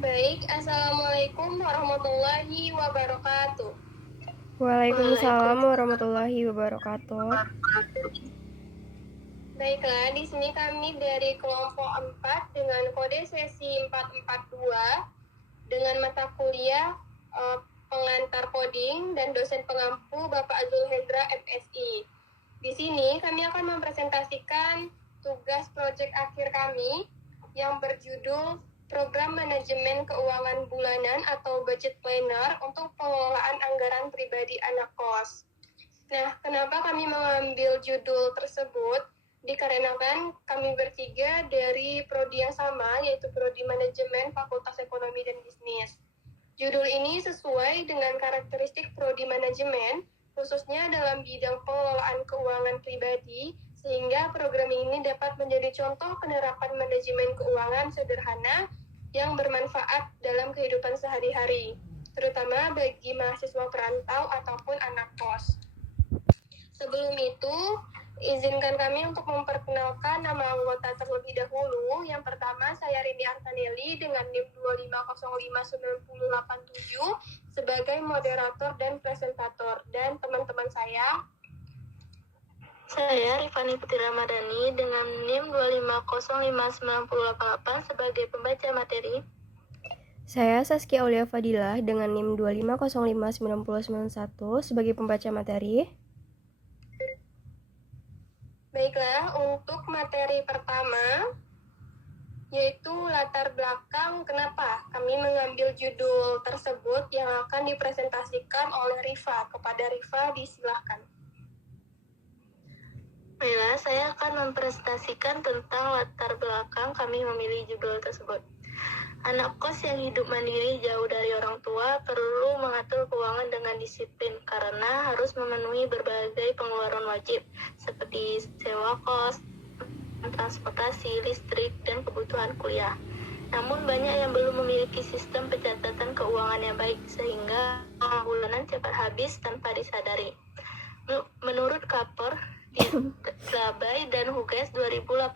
Baik, Assalamualaikum warahmatullahi wabarakatuh. Waalaikumsalam warahmatullahi wabarakatuh. Baiklah, di sini kami dari kelompok 4 dengan kode sesi 442 dengan mata kuliah pengantar coding dan dosen pengampu Bapak Azul Hendra MSI. Di sini kami akan mempresentasikan tugas proyek akhir kami yang berjudul Program Manajemen Keuangan Bulanan atau Budget Planner untuk pengelolaan anggaran pribadi anak kos. Nah, kenapa kami mengambil judul tersebut? Dikarenakan kami bertiga dari prodi yang sama, yaitu Prodi Manajemen Fakultas Ekonomi dan Bisnis. Judul ini sesuai dengan karakteristik Prodi Manajemen, khususnya dalam bidang pengelolaan keuangan pribadi, sehingga program ini dapat menjadi contoh penerapan manajemen keuangan sederhana yang bermanfaat dalam kehidupan sehari-hari, terutama bagi mahasiswa perantau ataupun anak kos. Sebelum itu, izinkan kami untuk memperkenalkan nama anggota terlebih dahulu. Yang pertama, saya Rini Artanelli dengan NIM 2505987 sebagai moderator dan presentator. Dan teman-teman saya Rifani Putri Ramadhani dengan NIM 2505988 sebagai pembaca materi. Saya Saskia Aulia Fadilah dengan NIM 2505991 sebagai pembaca materi. Baiklah, untuk materi pertama, yaitu latar belakang kenapa kami mengambil judul tersebut yang akan dipresentasikan oleh Rifa. Kepada Rifa, disilahkan. Baiklah, saya akan mempresentasikan tentang latar belakang kami memilih judul tersebut. Anak kos yang hidup mandiri jauh dari orang tua perlu mengatur keuangan dengan disiplin karena harus memenuhi berbagai pengeluaran wajib seperti sewa kos, transportasi, listrik, dan kebutuhan kuliah. Namun banyak yang belum memiliki sistem pencatatan keuangan yang baik sehingga uang bulanan cepat habis tanpa disadari. Menurut Kapor di Gabai dan Huges 2018,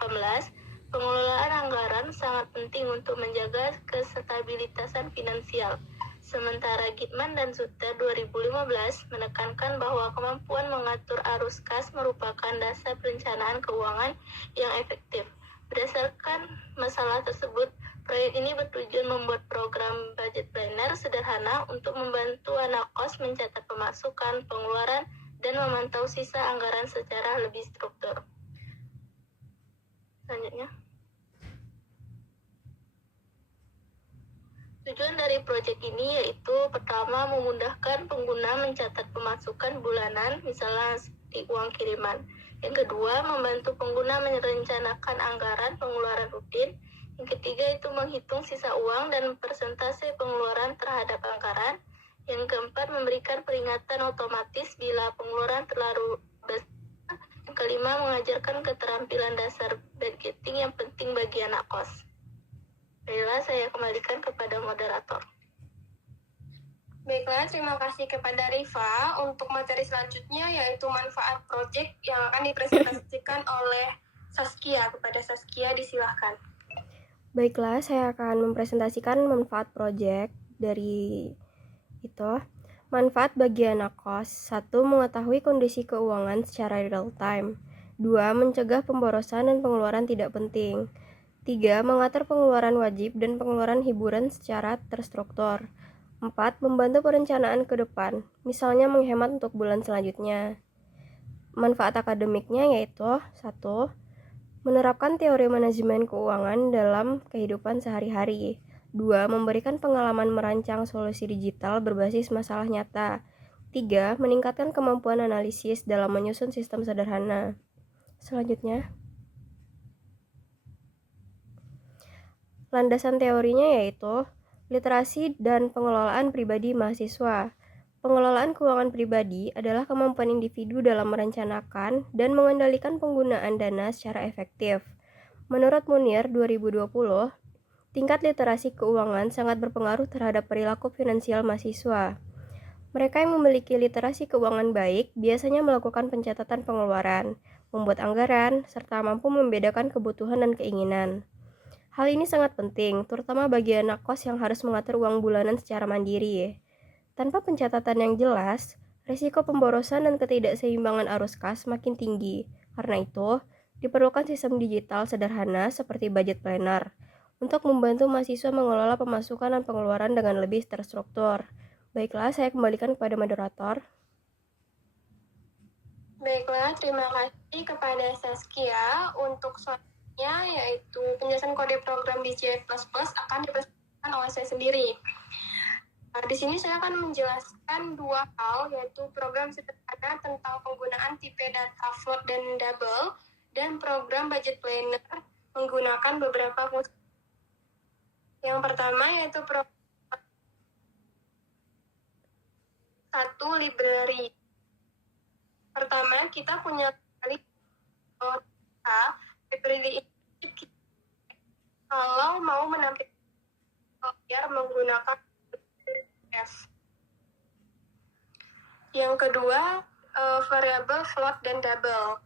pengelolaan anggaran sangat penting untuk menjaga kestabilitasan finansial. Sementara Gitman dan Suter 2015 menekankan bahwa kemampuan mengatur arus kas merupakan dasar perencanaan keuangan yang efektif. Berdasarkan masalah tersebut, proyek ini bertujuan membuat program budget planner sederhana untuk membantu anak kos mencatat pemasukan, pengeluaran, dan memantau sisa anggaran secara lebih struktur. Selanjutnya. Tujuan dari proyek ini yaitu pertama memudahkan pengguna mencatat pemasukan bulanan, misalnya seperti uang kiriman. Yang kedua, membantu pengguna merencanakan anggaran pengeluaran rutin. Yang ketiga itu menghitung sisa uang dan persentase pengeluaran terhadap anggaran. Yang keempat, memberikan peringatan otomatis bila pengeluaran terlalu besar. Yang kelima, mengajarkan keterampilan dasar budgeting yang penting bagi anak kos. Baiklah, saya kembalikan kepada moderator. Baiklah, terima kasih kepada Rifa. Untuk materi selanjutnya yaitu manfaat proyek yang akan dipresentasikan oleh Saskia. Kepada Saskia, disilahkan. Baiklah, saya akan mempresentasikan manfaat proyek dari itu. Manfaat bagi anak kos. 1. Mengetahui kondisi keuangan secara real time. 2. Mencegah pemborosan dan pengeluaran tidak penting. 3. Mengatur pengeluaran wajib dan pengeluaran hiburan secara terstruktur. 4. Membantu perencanaan ke depan, misalnya menghemat untuk bulan selanjutnya. Manfaat akademiknya yaitu 1. Menerapkan teori manajemen keuangan dalam kehidupan sehari-hari. 2. Memberikan pengalaman merancang solusi digital berbasis masalah nyata. 3. Meningkatkan kemampuan analisis dalam menyusun sistem sederhana. Selanjutnya, landasan teorinya yaitu literasi dan pengelolaan pribadi mahasiswa. Pengelolaan keuangan pribadi adalah kemampuan individu dalam merencanakan dan mengendalikan penggunaan dana secara efektif. Menurut Munir 2020, tingkat literasi keuangan sangat berpengaruh terhadap perilaku finansial mahasiswa. Mereka yang memiliki literasi keuangan baik biasanya melakukan pencatatan pengeluaran, membuat anggaran, serta mampu membedakan kebutuhan dan keinginan. Hal ini sangat penting, terutama bagi anak kos yang harus mengatur uang bulanan secara mandiri. Tanpa pencatatan yang jelas, risiko pemborosan dan ketidakseimbangan arus kas makin tinggi. Karena itu, diperlukan sistem digital sederhana seperti budget planner untuk membantu mahasiswa mengelola pemasukan dan pengeluaran dengan lebih terstruktur. Baiklah, saya kembalikan kepada moderator. Baiklah, terima kasih kepada Saskia untuk yaitu penjelasan kode program di C++ akan dipresentasikan oleh saya sendiri. Di sini saya akan menjelaskan dua hal, yaitu program sederhana tentang penggunaan tipe data float dan double, dan program budget planner menggunakan beberapa fungsi. Yang pertama yaitu program satu library. Pertama, kita punya library kalau mau menampilkan biar menggunakan F. Yang kedua, variabel float dan double.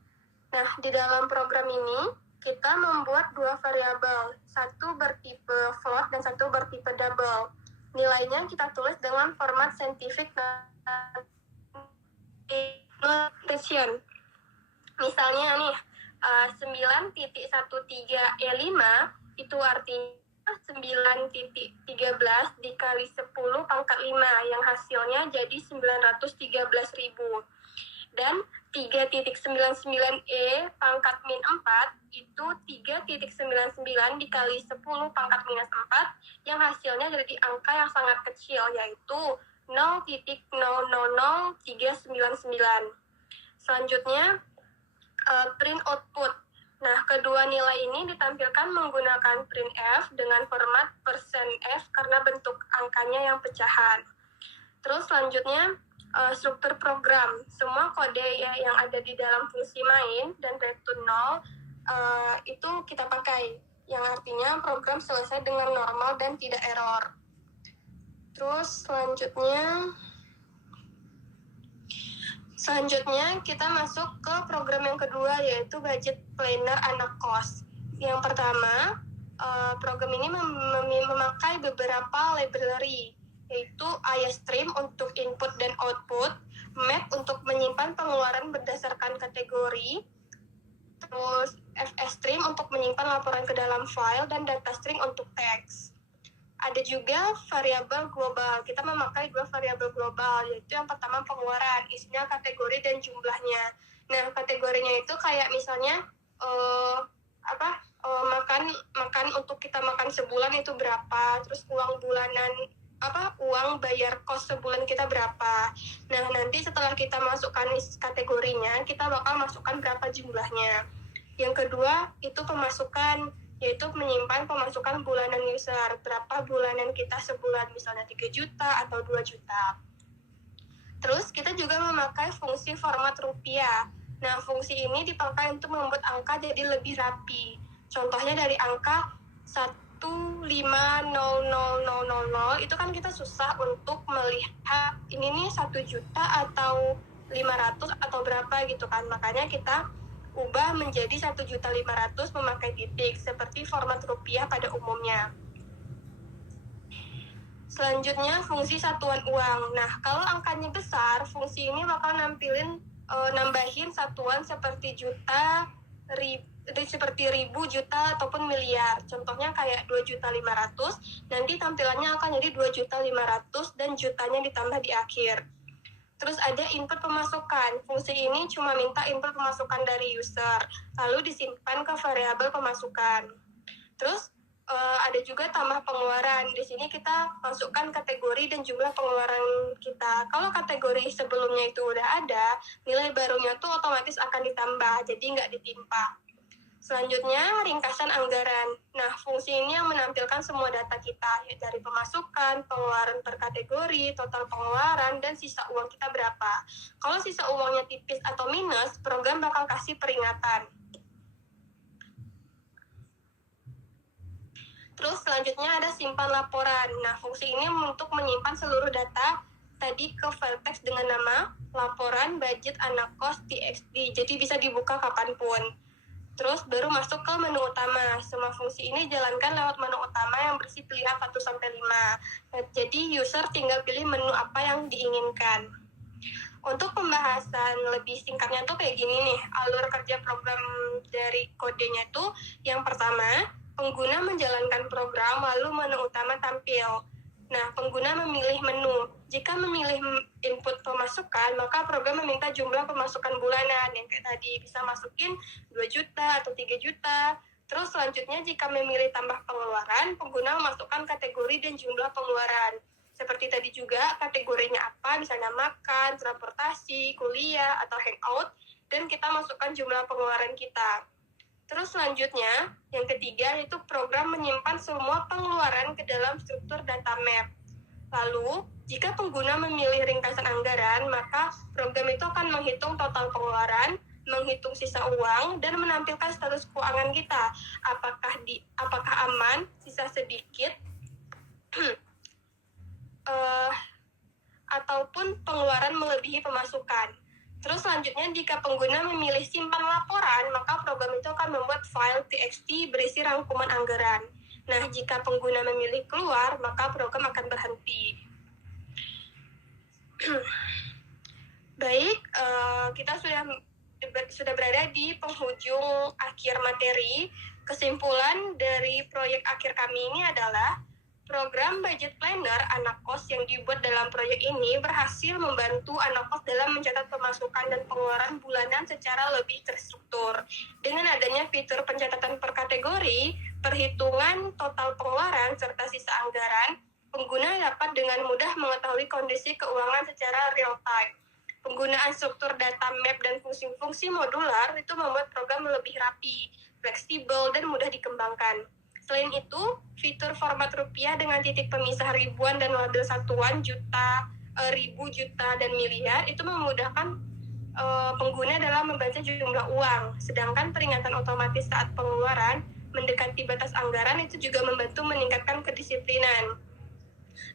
Nah, di dalam program ini kita membuat dua variabel, satu bertipe float dan satu bertipe double. Nilainya kita tulis dengan format scientific notation. Misalnya nih, 9.13E5 itu artinya 9.13 dikali 10 pangkat 5 yang hasilnya jadi 913.000. Dan 3.99E pangkat min 4 itu 3.99 dikali 10 pangkat minus 4 yang hasilnya jadi angka yang sangat kecil, yaitu 0.000399. Selanjutnya, print output. Nah, kedua nilai ini ditampilkan menggunakan printf dengan format %f karena bentuk angkanya yang pecahan. Terus selanjutnya, struktur program. Semua kode yang ada di dalam fungsi main dan return 0 itu kita pakai, yang artinya program selesai dengan normal dan tidak error. Terus selanjutnya kita masuk ke program yang kedua, yaitu budget planner anak kos. Yang pertama, program ini memakai beberapa library, yaitu iStream untuk input dan output, Map untuk menyimpan pengeluaran berdasarkan kategori, terus FStream untuk menyimpan laporan ke dalam file, dan DataStream untuk teks. Ada juga variabel global. Kita memakai dua variabel global, yaitu yang pertama pengeluaran, isinya kategori dan jumlahnya. Nah, kategorinya itu kayak misalnya makan untuk kita makan sebulan itu berapa, terus uang bulanan uang bayar kos sebulan kita berapa. Nah, nanti setelah kita masukkan kategorinya, kita bakal masukkan berapa jumlahnya. Yang kedua itu pemasukan, yaitu menyimpan pemasukan bulanan user, berapa bulanan kita sebulan, misalnya 3 juta atau 2 juta. Terus kita juga memakai fungsi format rupiah. Nah, fungsi ini dipakai untuk membuat angka jadi lebih rapi. Contohnya dari angka 1500000 itu kan kita susah untuk melihat ini nih 1 juta atau 500 atau berapa gitu kan. Makanya kita ubah menjadi 1.500.000 memakai titik, seperti format rupiah pada umumnya. Selanjutnya, fungsi satuan uang. Nah, kalau angkanya besar, fungsi ini bakal nambahin satuan seperti juta, seperti ribu, juta, ataupun miliar. Contohnya kayak 2.500.000, nanti tampilannya akan jadi 2.500.000 dan jutanya ditambah di akhir. Terus ada input pemasukan. Fungsi ini cuma minta input pemasukan dari user, lalu disimpan ke variabel pemasukan. Terus ada juga tambah pengeluaran. Di sini kita masukkan kategori dan jumlah pengeluaran kita. Kalau kategori sebelumnya itu udah ada, nilai barunya tuh otomatis akan ditambah, jadi nggak ditimpa. Selanjutnya, ringkasan anggaran. Nah, fungsi ini yang menampilkan semua data kita, dari pemasukan, pengeluaran per kategori, total pengeluaran, dan sisa uang kita berapa. Kalau sisa uangnya tipis atau minus, program bakal kasih peringatan. Terus selanjutnya ada simpan laporan. Nah, fungsi ini untuk menyimpan seluruh data tadi ke file teks dengan nama laporan budget anak kos txt, jadi bisa dibuka kapanpun. Terus baru masuk ke menu utama. Semua fungsi ini jalankan lewat menu utama yang berisi pilihan 1-5. Jadi user tinggal pilih menu apa yang diinginkan. Untuk pembahasan lebih singkatnya tuh kayak gini nih, alur kerja program dari kodenya itu yang pertama, pengguna menjalankan program lalu menu utama tampil. Nah, pengguna memilih menu. Jika memilih input pemasukan, maka program meminta jumlah pemasukan bulanan yang kayak tadi bisa masukin 2 juta atau 3 juta. Terus selanjutnya jika memilih tambah pengeluaran, pengguna memasukkan kategori dan jumlah pengeluaran. Seperti tadi juga kategorinya apa, misalnya makan, transportasi, kuliah, atau hangout, dan kita masukkan jumlah pengeluaran kita. Terus selanjutnya, yang ketiga yaitu program menyimpan semua pengeluaran ke dalam struktur data map. Lalu, jika pengguna memilih ringkasan anggaran, maka program itu akan menghitung total pengeluaran, menghitung sisa uang, dan menampilkan status keuangan kita. Apakah aman, sisa sedikit, ataupun pengeluaran melebihi pemasukan. Terus selanjutnya, jika pengguna memilih simpan laporan, maka program itu akan membuat file txt berisi rangkuman anggaran. Nah, jika pengguna memilih keluar, maka program akan berhenti. Baik, kita sudah berada di penghujung akhir materi. Kesimpulan dari proyek akhir kami ini adalah program budget planner anak kos yang dibuat dalam proyek ini berhasil membantu anak kos dalam mencatat pemasukan dan pengeluaran bulanan secara lebih terstruktur. Dengan adanya fitur pencatatan per kategori, perhitungan total pengeluaran, serta sisa anggaran, pengguna dapat dengan mudah mengetahui kondisi keuangan secara real time. Penggunaan struktur data map dan fungsi-fungsi modular itu membuat program lebih rapi, fleksibel, dan mudah dikembangkan. Selain itu, fitur format rupiah dengan titik pemisah ribuan dan label satuan, juta, ribu, juta, dan miliar itu memudahkan pengguna dalam membaca jumlah uang. Sedangkan peringatan otomatis saat pengeluaran mendekati batas anggaran itu juga membantu meningkatkan kedisiplinan.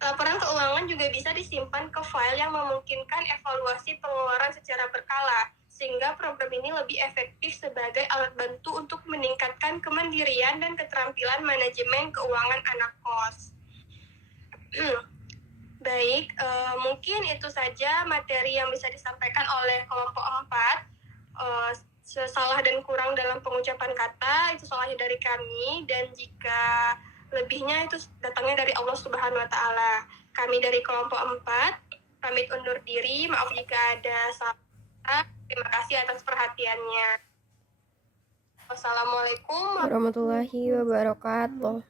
Laporan keuangan juga bisa disimpan ke file yang memungkinkan evaluasi pengeluaran secara berkala, sehingga program ini lebih efektif sebagai alat bantu untuk meningkatkan kemandirian dan keterampilan manajemen keuangan anak kos. Baik, mungkin itu saja materi yang bisa disampaikan oleh kelompok 4. Salah dan kurang dalam pengucapan kata itu salahnya dari kami, dan jika lebihnya itu datangnya dari Allah Subhanahu wa Ta'ala. Kami dari kelompok 4 pamit undur diri. Maaf jika ada salah. Terima kasih atas perhatiannya. Wassalamualaikum warahmatullahi wabarakatuh.